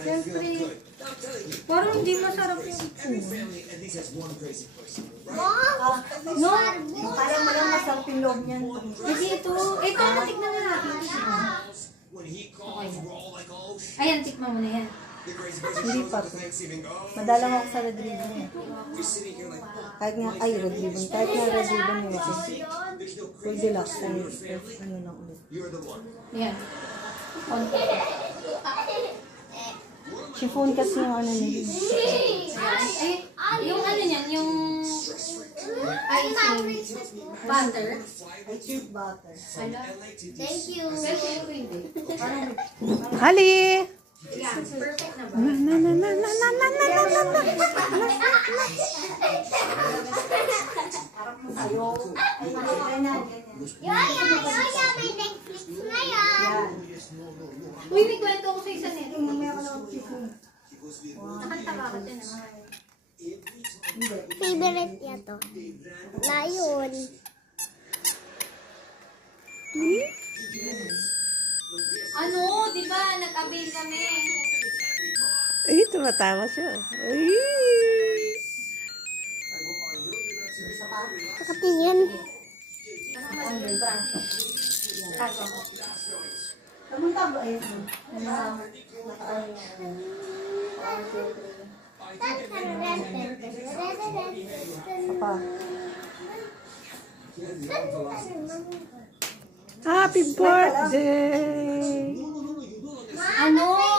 Siyempre, parang hindi masarap yung ipon. No, parang walang masarap yung loob niyan. kasi ito natikman na natin. Ayan, tikman mo na yan. Hindi pa to. Madalang ako sa red ribbon eh. Kahit nga, ay red ribbon. Kahit nga red ribbon yung ako. Full deluxe. Ano lang ulit. Yan. Chiffon kasi yung ano nila. Yung ano niyan, yung icing butter. I choose butter. Hala. Thank you. Kasi yung hindi. Hali! Yeah, perfect na ba? Uy, may kwento ko sa isa nito. Nakanta ka kasi naman. Favorite niya to. Lion. Ano, di ba? Nag-avail kami. Ay, tumatawa siya. Ay! Nakatingin. Kamunta ba eh? Pa. Happy birthday! Ano?